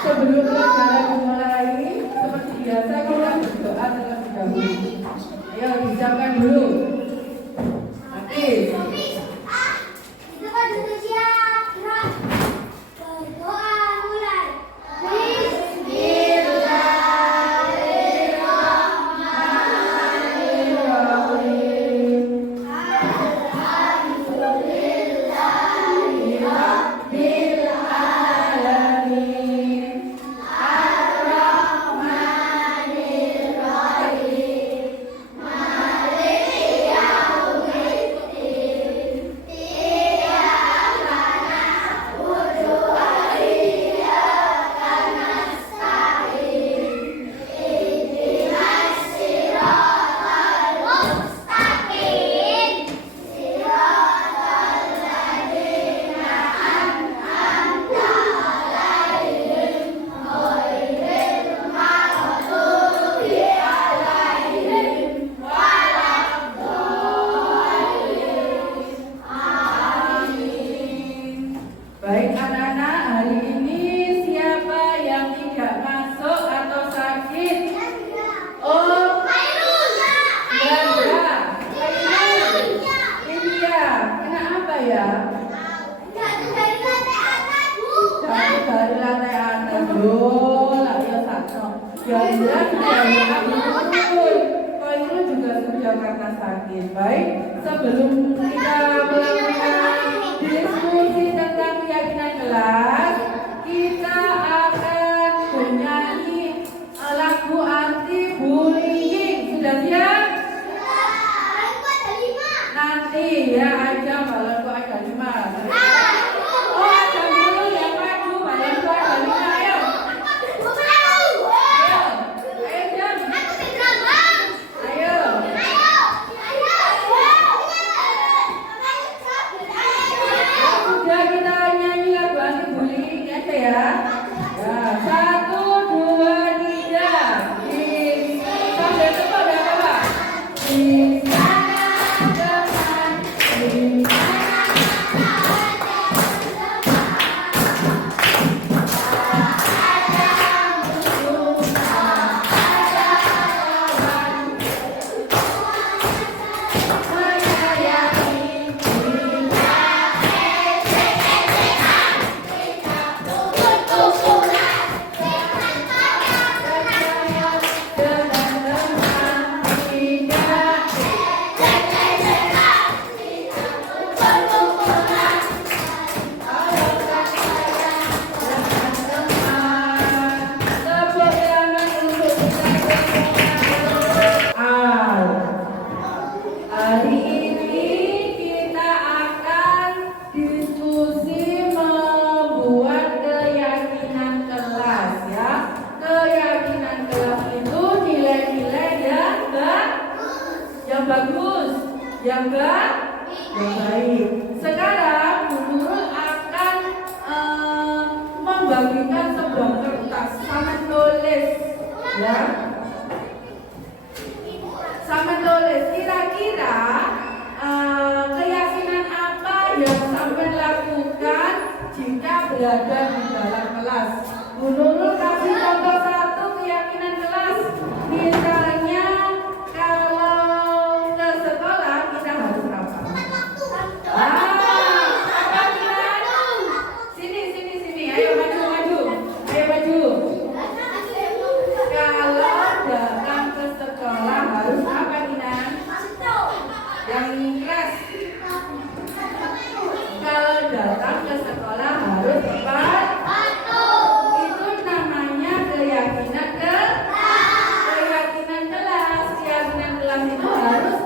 Sebelum pelajaran dimulai, seperti biasa kita berdoa terlebih dahulu. Ayo diucapkan dulu. Oke. Baik anak-anak, hari ini siapa yang tidak masuk atau sakit? Oh, Yanda, India, kena apa ya? Jatuh dari lantai atas. Oh, lah ya satu. Yanda dari Abdul. Koirul juga sudah karena sakit. Baik, sebelum kita melakukan diskusi tentang keyakinan kelas, kita akan bernyanyi lagu anti bullying. Sudah siap? Nanti ya aja malam kok ada 5. Oh ada dulu yang maju malam kok ada 5. Ayo. Ayo jam. Ayo. Sudah kita nyanyi lagu anti bullying aja ya. Ya, 1, 2, 3. Sampai tepuk dah Bapak. Di sana teman, di hari ini kita akan diskusi membuat keyakinan kelas ya. Keyakinan kelas itu nilai-nilai yang bagus, yang baik. Sekarang Bu Nurul akan membagikan sebuah kertas sama tulis ya. Sama tulis kira-kira keyakinan apa yang sampai lakukan jika berada di dalam kelas. Bu Nurul kasih contoh satu keyakinan kelas. Misalnya kalau ke sekolah kita harus apa? Apa kita? Sini. Ayo maju. Ayo maju. Kalau datang ke sekolah harus apa Kinan? Yang keras. Kalau datang ke sekolah harus tepat. Itu namanya keyakinan kelas. Keyakinan kelas itu harus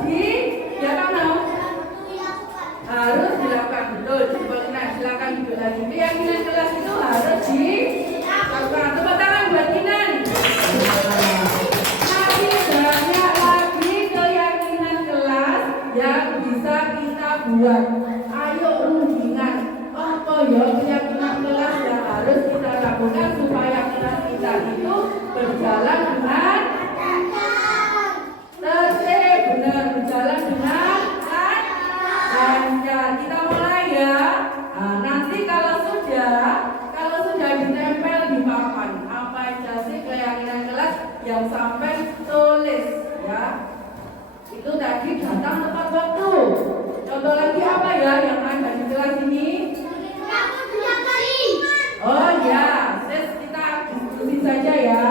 harus dilakukan betul. Nah, silakan duduk lagi. Keyakinan kelas itu harus dilakukan. Tepuk tangan buat Kinan. Masih banyak lagi keyakinan kelas yang bisa kita buat. Ayo rundingan. Apa ya keyakinan kelas yang harus kita lakukan supaya kelas kita itu berjalan dengan tertib, benar berjalan dengan lancar. Kita mulai ya. Nah, nanti kalau sudah ditempel di papan ya yang ada di kelas ini? Oh ya, kita diskusi saja ya.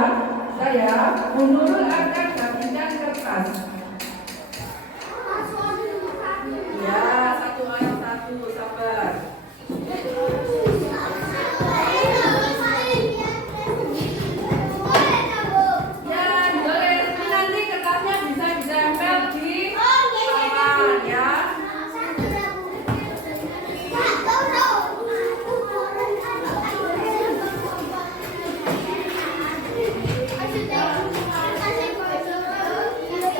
Saya menurut akan bagian kertas. Ya, satu ayat satu, sabar. Ya, ditulis. Nanti kertasnya bisa ditempel di papan ya.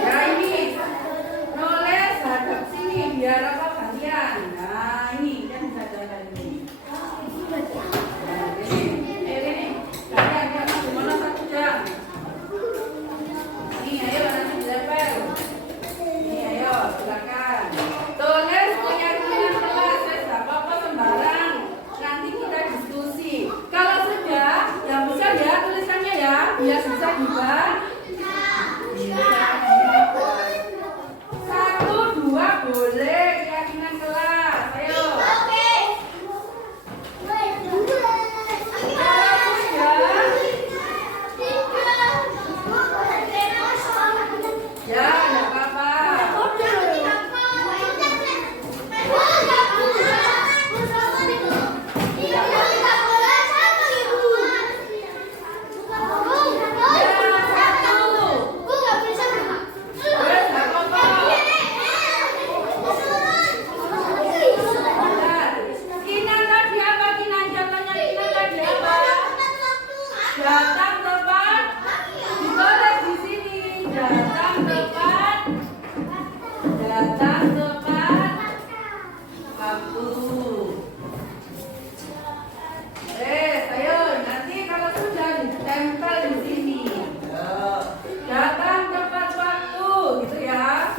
Ya ini nulis hadap sini biar apa gantian. Nah ini kan bisa jalan ini. Ini gantian gimana satu jam. Ini ayo nanti ditempel. Ini ayo silakan. Tulis keyakinan kelas ya apa sembarang. Nanti kita diskusi. Kalau sudah yang bisa ya tulisannya ya biar bisa juga. Satu, dua boleh keyakinan kelas. Ayo. Ya, enggak apa-apa. Kinan tadi apa? Kinan jatahnya Kinan tadi apa? Datang tepat. Ditulis di sini. Datang tepat. Datang tepat. Waktu. Ayo nanti kalau sudah ditempel di sini. Datang tepat waktu, gitu ya.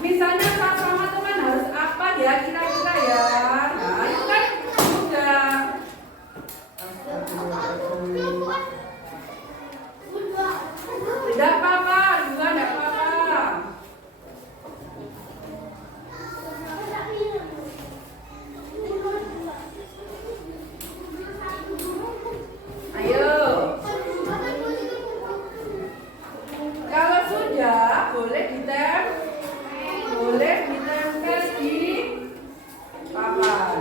Misalnya sama teman harus apa ya kira-kira ya? Nah itu kan sudah. Tidak apa-apa, juga tidak apa-apa. Ayo. Kalau sudah boleh ditempel di papan.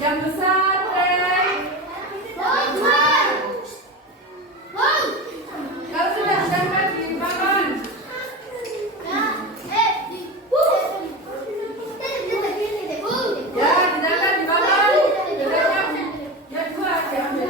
Yang besar, kalau sudah ditempel di papan. Ya, ditempel di papan. Ya dua diambil.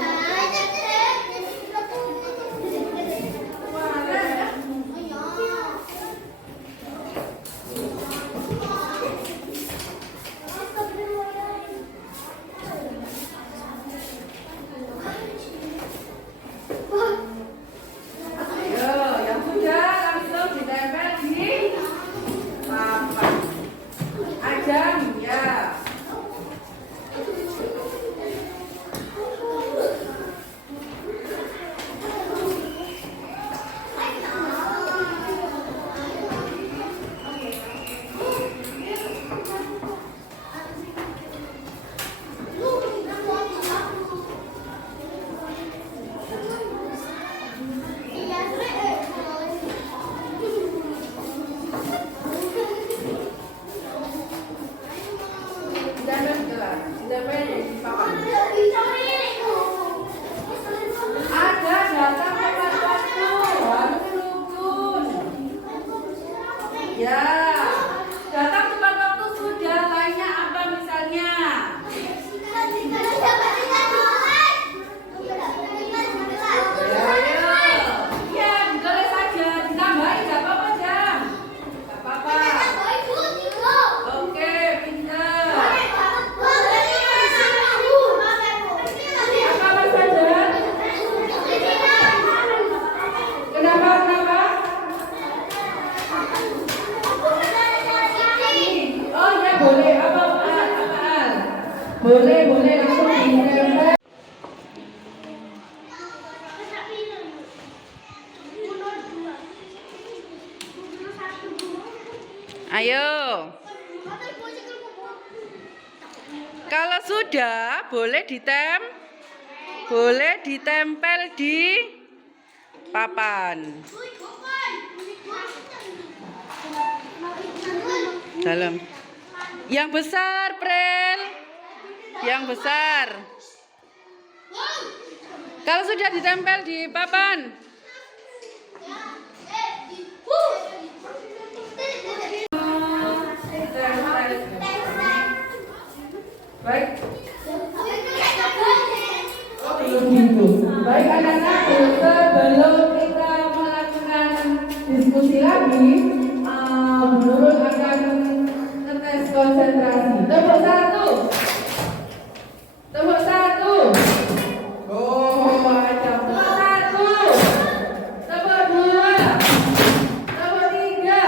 Boleh langsung ditempel. Ayo. Kalau sudah boleh ditempel di papan. Dalam. Yang besar, Prel. Yang besar. Kalau sudah ditempel di papan. Baik. Baik anak-anak, sebelum kita melakukan diskusi lagi, Bu Nurul akan ngetes konsentrasi. Tepuk satu. Tepuk satu. Oh, macam tepuk satu. Tepuk dua. Tepuk tiga.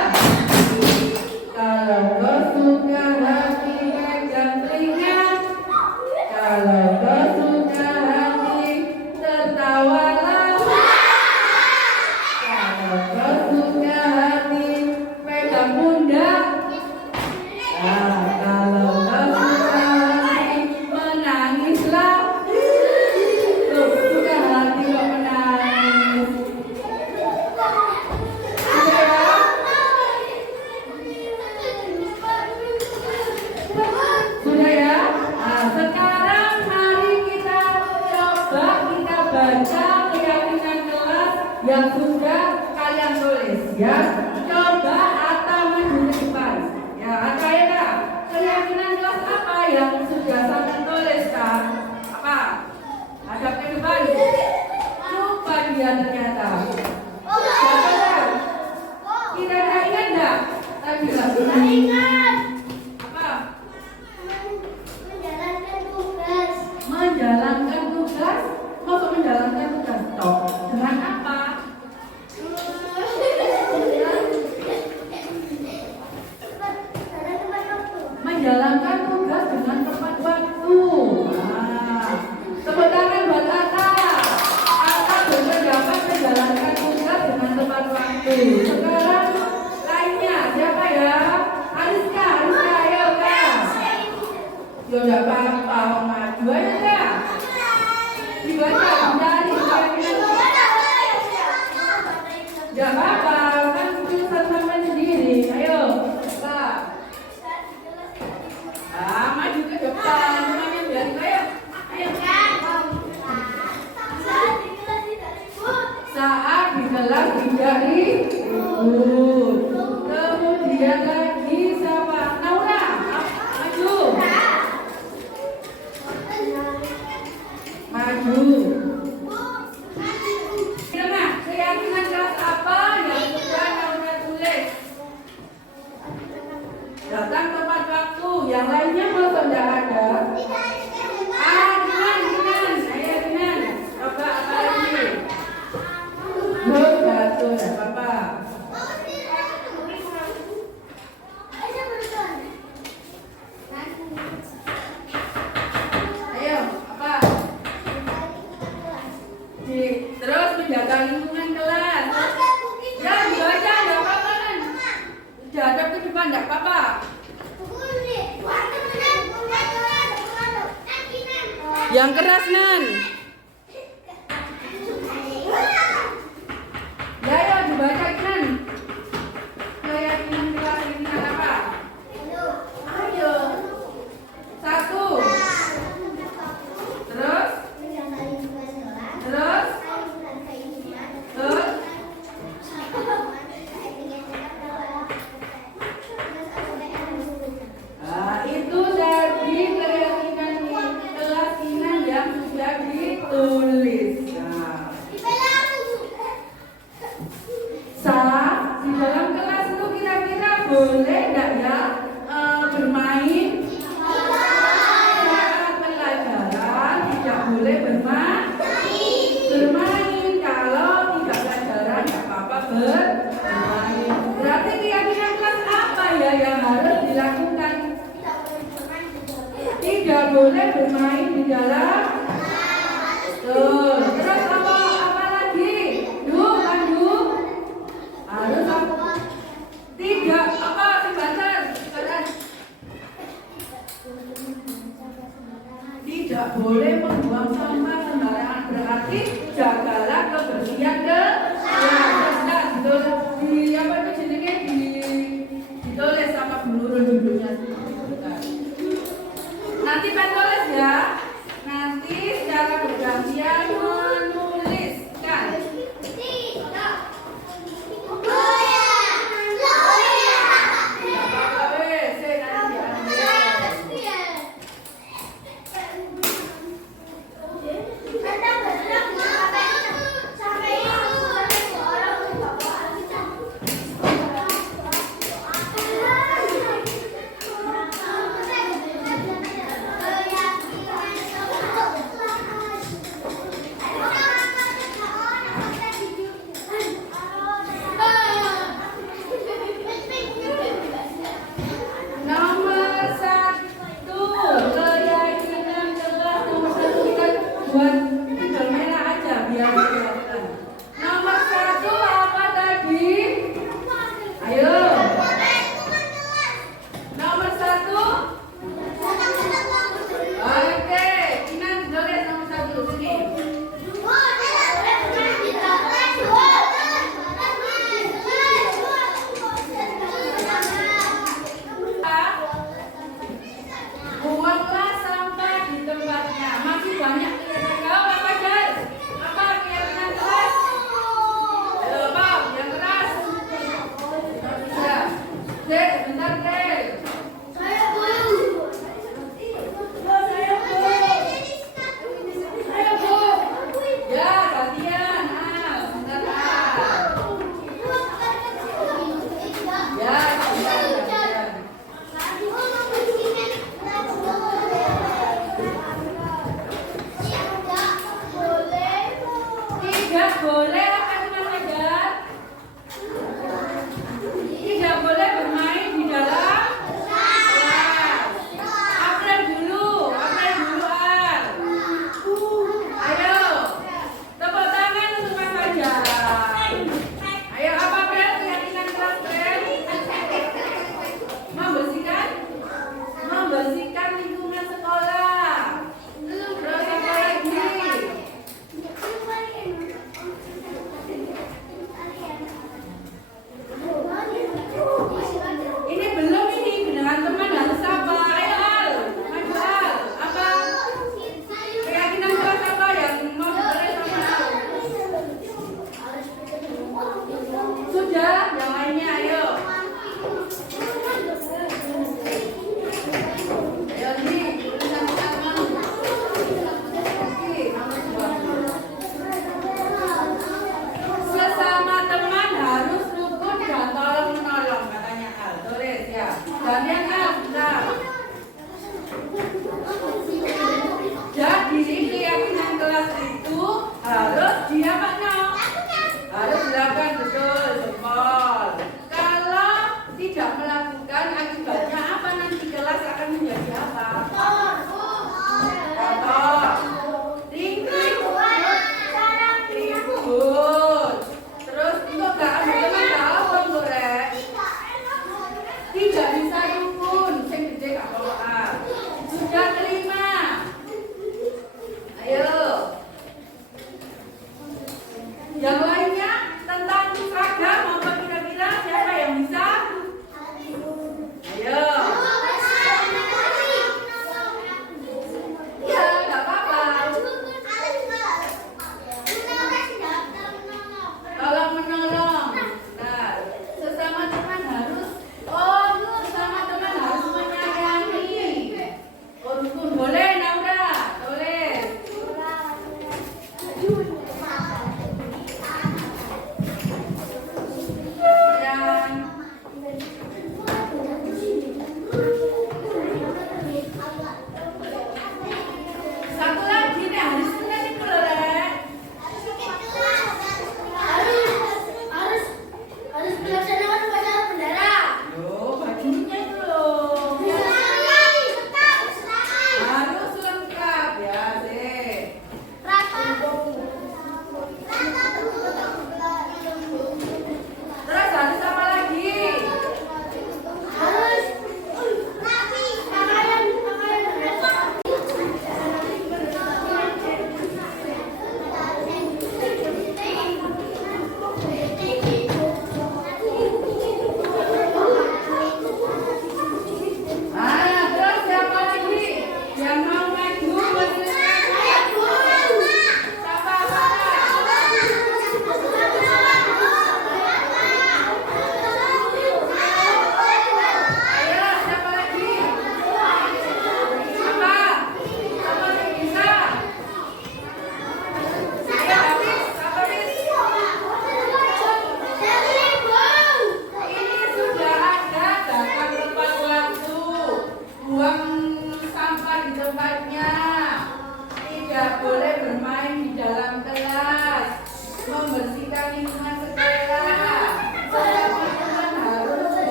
Kalau kau suka hati pegang telinga. Kalau kau suka hati tertawalah. Kalau kau suka hati pegang pundak. Nah, kalau kau suka hati menangislah. Tuh, suka hati kok menangis. Sudah ya? Sudah ya? Nah, sekarang mari kita coba kita baca keyakinan kelas yang sudah kalian tulis ya. Coba Atta maju ke depan. Ya, Atta ya Kak? Keyakinan kelas apa yang sudah sampai tulis Kak? Apa? Hadap ke depan. Lupa dia ternyata. Siapa Kak? Kira-kira ingat enggak? Tadi lah. Ingat. Apa? Menjalankan tugas. Menjalankan tugas. Maksud menjalankan tugas toh dengan apa? Menjalankan tugas dengan tepat waktu. Nah, tepuk tangan buat Atta. Atta berpendapat menjalankan tugas dengan tepat waktu. Sekarang lainnya siapa ya? Ariska, ayo Kak. Ya udah apa-apa, maju aja Kak. Dibaca, dari ya apa-apa, kan tulisan sama sendiri. Ayo, Kak. Maju ke depan, semuanya biar ayo. Ayo. Saat di kelas tidak ribut. Kemudian lagi siapa? Naura, maju. Maju. Dengar, keyakinan kelas apa yang sudah Naura tulis? Datang tepat waktu. Yang lainnya kalau tidak ada. Dinan. Saya Dinan. Coba apa lagi? Betul, tidak apa-apa. Ayo, apa? Terus menjaga lingkungan kelas. Ya, dibaca, tidak apa-apa kan? Hadap ke depan, tidak apa-apa. Yang keras, Nan. Ya, ayo dibaca, Nan. Keyakinan kelas ini apa? Ayo. Satu. Terus? Terus? Terus? Itu dari keyakinan yang sudah ditulis. Di dalam kelas itu kira-kira boleh nggak ya bermain? Saat pelajaran tidak boleh bermain. Kalau tidak pelajaran nggak apa-apa bermain. Berarti keyakinan kelas apa ya yang harus dilakukan? Tidak boleh bermain di dalam. Tuh, terus apa lagi? Pandu harus tidak apa sih baca boleh membuang sampah sembarangan, berarti jagalah kebersihan kelas. Di apa itu jenenge ditulis sama guru duduknya. Nanti tulis ya. Nanti secara bergantian menuliskan.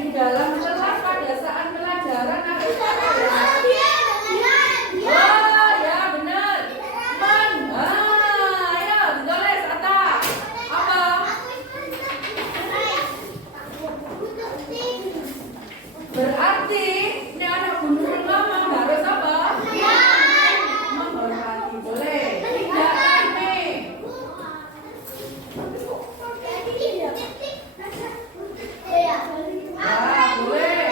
di dalam kelas pada saat pelajaran harus apa ya? Oh ya benar. Ayo ditulis Atta. Apa? Berarti ini anak gunung ngomong harus apa? Menghormati. Boleh. Tidak ini. Ya, boleh.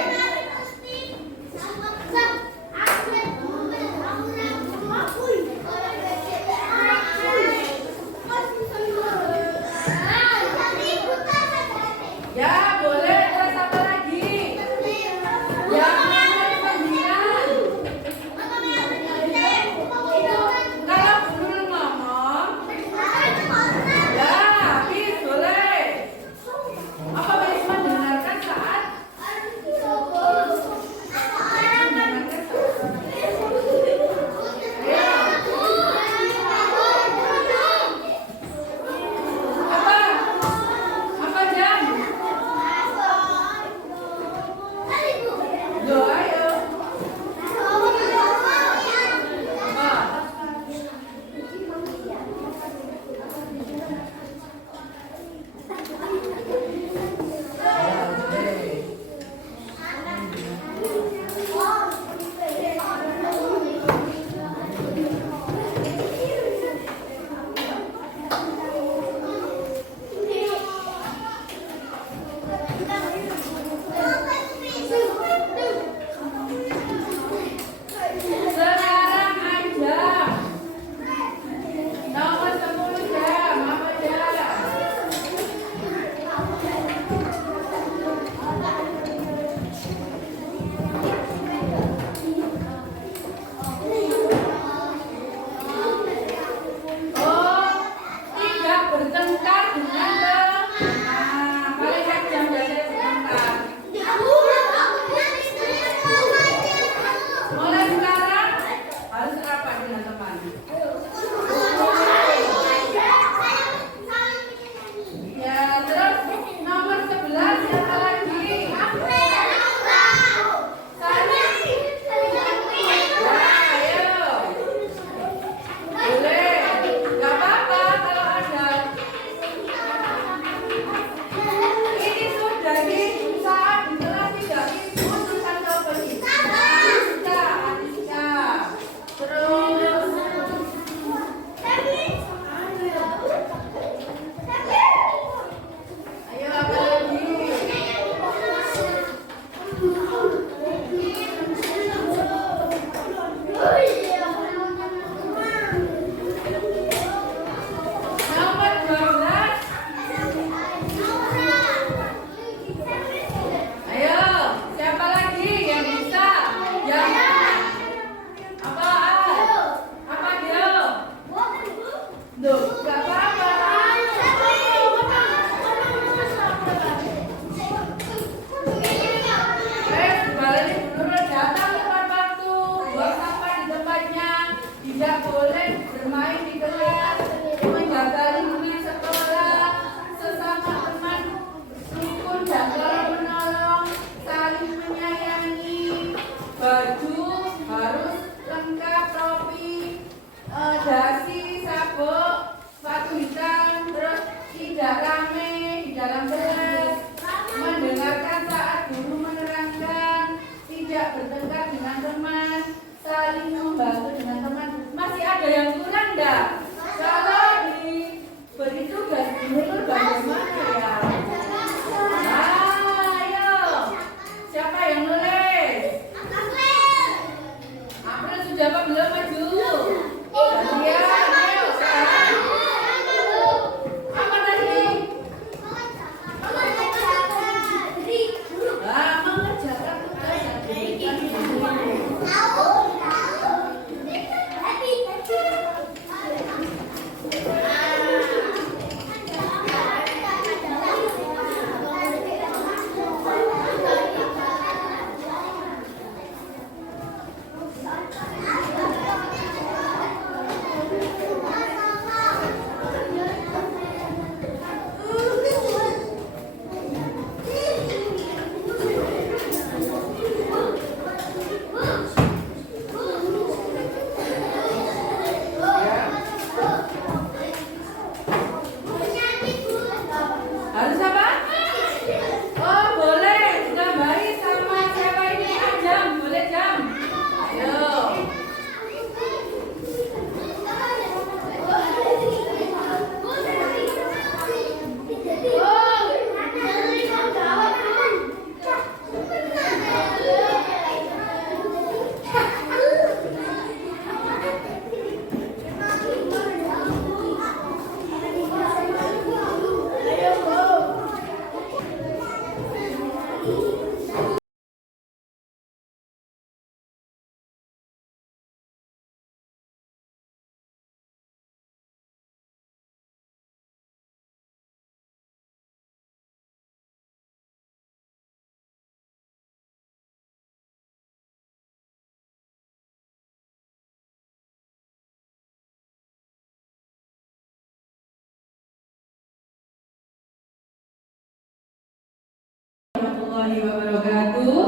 warahmatullahi wabarakatuh.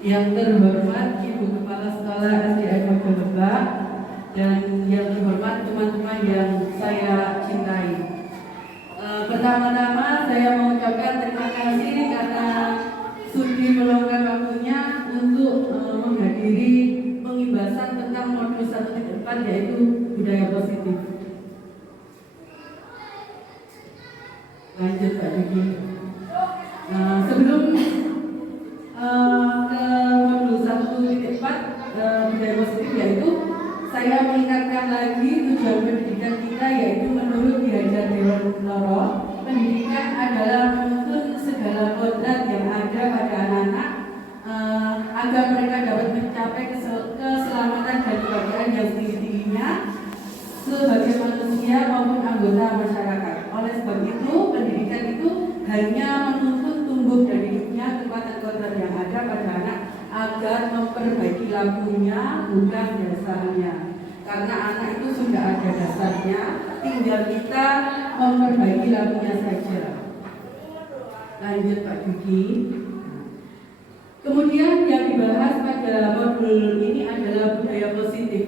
Yang terhormat Ibu Kepala Sekolah SDN Mojo Lebak dan yang terhormat teman-teman yang saya cintai. Pertama-tama saya mengucapkan terima kasih karena sudi meluangkan waktunya untuk menghadiri pengibasan tentang modul 1.4 yaitu budaya positif. Lanjut Pak Diki. Sebelum ke modul 1.4 budaya positif yaitu saya mengingatkan lagi tujuan pendidikan kita yaitu menurut Ki Hajar Dewantoro, pendidikan adalah menuntun segala kodrat yang ada pada anak-anak agar mereka dapat mencapai keselamatan dan kebahagiaan yang setinggi-tingginya sebagai manusia maupun anggota masyarakat. Oleh sebab itu, pendidikan itu hanya menuntut tumbuh dan hidupnya kekuatan kodrat yang ada pada anak agar memperbaiki lakunya, bukan dasarnya. Karena anak itu sudah ada dasarnya, tinggal kita memperbaiki lakunya saja. Lanjut Pak Duki. Kemudian yang dibahas pada modul ini adalah budaya positif.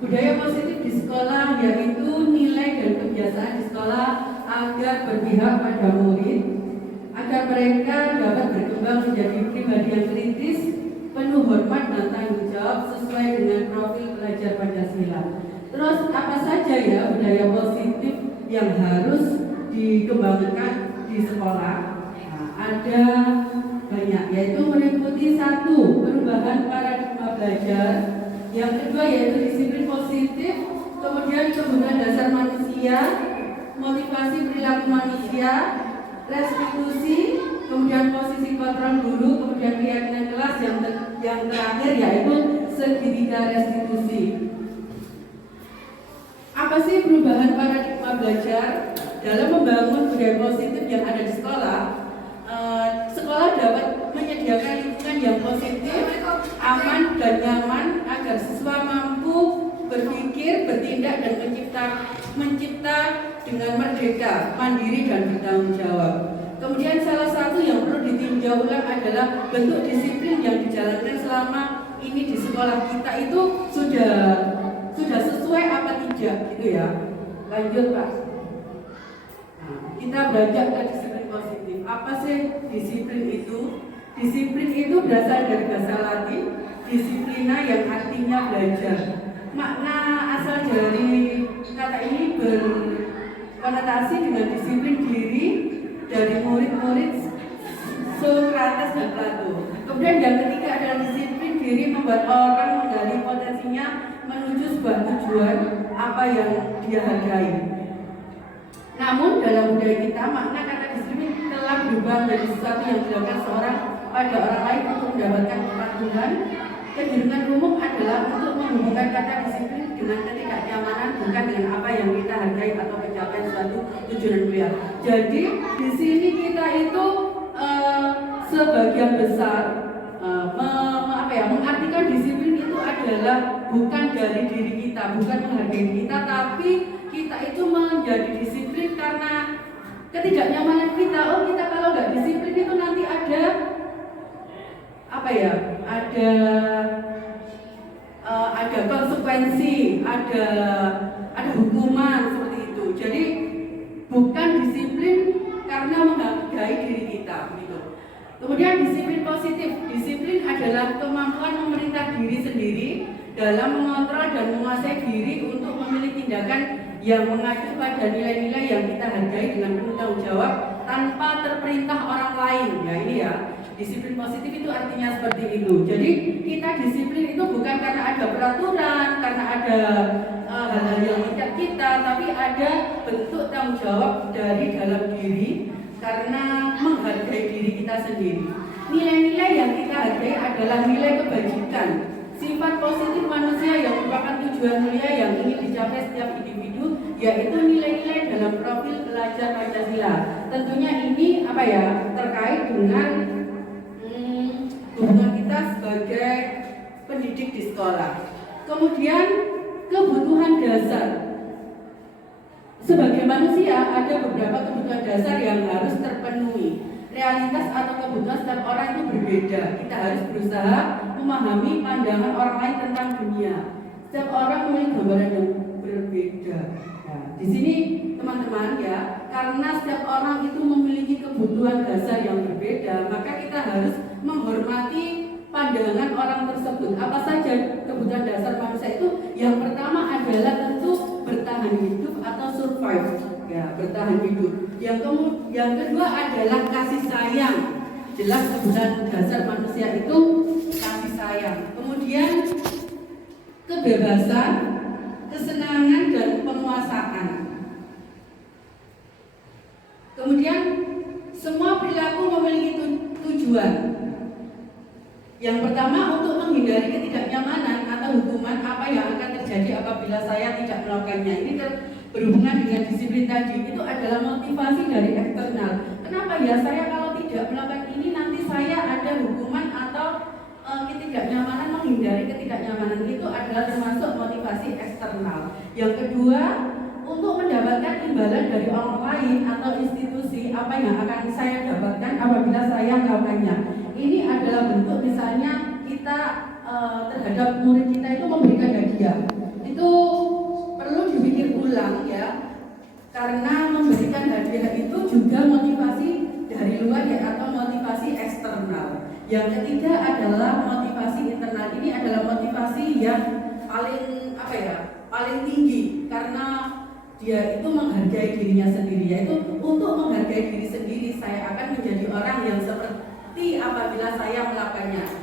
Budaya positif di sekolah yaitu nilai dan kebiasaan di sekolah agar berpihak pada murid, agar mereka dapat berkembang menjadi pribadi yang kritis, penuh hormat dan tanggung jawab sesuai dengan profil pelajar Pancasila. Terus apa saja ya budaya positif yang harus dikembangkan di sekolah? Nah, ada banyak, yaitu meliputi 1. Perubahan paradigma belajar, yang kedua yaitu disiplin positif, kemudian kebutuhan dasar manusia, motivasi perilaku manusia, restitusi, kemudian posisi kontrol dulu, kemudian keyakinan kelas, yang terakhir yaitu segitiga restitusi. Apa sih perubahan paradigma belajar? Dalam membangun budaya positif yang ada di sekolah, sekolah dapat menyediakan lingkungan yang positif, aman dan nyaman agar siswa mampu berpikir, bertindak dan mencipta dengan merdeka, mandiri dan bertanggung jawab. Kemudian salah satu yang perlu ditinjau ulang adalah bentuk disiplin yang dijalankan selama ini di sekolah kita itu sudah sesuai apa tidak gitu ya. Lanjut Pak. Kita belajar ke disiplin positif. Apa sih disiplin itu? Disiplin itu berasal dari bahasa Latin, disiplina yang artinya belajar. Makna asal dari kata ini berkonotasi dengan disiplin diri dari murid-murid Sokrates dan Plato. Kemudian yang ketiga adalah disiplin diri membuat orang menggali potensinya menuju sebuah tujuan apa yang dia hargai. Namun dalam budaya kita makna kata disiplin telah berubah menjadi sesuatu yang dilakukan seorang pada orang lain untuk mendapatkan kepatuhan. Kecenderungan umum adalah untuk menghubungkan kata disiplin dengan ketidaknyamanan, bukan dengan apa yang kita hargai atau pencapaian suatu tujuan mulia. Jadi di sini kita itu sebagian besar mengartikan disiplin itu adalah bukan dari diri kita, bukan menghargai diri kita, tapi kita itu menjadi disiplin karena ketidaknyamanan kita. Oh, kita kalau nggak disiplin itu nanti ada ada konsekuensi, ada hukuman seperti itu. Jadi bukan disiplin karena menghargai diri kita gitu. Kemudian disiplin positif. Disiplin adalah kemampuan memerintah diri sendiri dalam mengontrol dan menguasai diri untuk memilih tindakan yang mengacu pada nilai-nilai yang kita hargai dengan penuh tanggung jawab tanpa terperintah orang lain. Ya ini ya, disiplin positif itu artinya seperti itu. Jadi kita disiplin itu bukan karena ada peraturan, karena ada hal-hal yang mengikat kita, tapi ada bentuk tanggung jawab dari dalam diri karena menghargai diri kita sendiri. Nilai-nilai yang kita hargai adalah nilai kebajikan, sifat positif manusia yang merupakan tujuan mulia yang ingin dicapai setiap individu, yaitu nilai-nilai dalam profil pelajar Pancasila. Tentunya ini terkait dengan hubungan kita sebagai pendidik di sekolah. Kemudian kebutuhan dasar. Sebagai manusia ada beberapa kebutuhan dasar yang kebutuhan setiap orang itu berbeda. Kita harus berusaha memahami pandangan orang lain tentang dunia. Setiap orang memiliki gambaran yang berbeda. Nah, di sini teman-teman ya, karena setiap orang itu memiliki kebutuhan dasar yang berbeda, maka kita harus menghormati pandangan orang tersebut. Apa saja kebutuhan dasar manusia itu? Yang pertama adalah tentu bertahan hidup atau survive, ya, bertahan hidup. Yang kedua adalah kasih sayang. Jelas kebutuhan dasar manusia itu kasih sayang. Kemudian kebebasan, kesenangan dan penguasaan. Kemudian semua perilaku memiliki tujuan. Yang pertama untuk menghindari ketidaknyamanan atau hukuman apa yang akan terjadi apabila saya tidak melakukannya. Ini berhubungan dengan disiplin tadi. Itu adalah motivasi dari eksternal. Kenapa ya saya kalau tidak melakukan ini nanti saya ada hukuman atau ketidaknyamanan, menghindari ketidaknyamanan. Itu adalah termasuk motivasi eksternal. Yang kedua, untuk mendapatkan imbalan dari orang lain atau institusi apa yang akan saya dapatkan apabila saya melakukannya. Ini adalah bentuk misalnya kita terhadap murid kita itu memberikan hadiah. Itu perlu dipikir ulang ya, karena memberikan hadiah itu juga motivasi dari luar ya, atau motivasi eksternal. Yang ketiga adalah motivasi internal. Ini adalah motivasi yang paling tinggi karena dia itu menghargai dirinya sendiri, yaitu untuk menghargai diri sendiri saya akan menjadi orang yang seperti apabila saya melakukannya.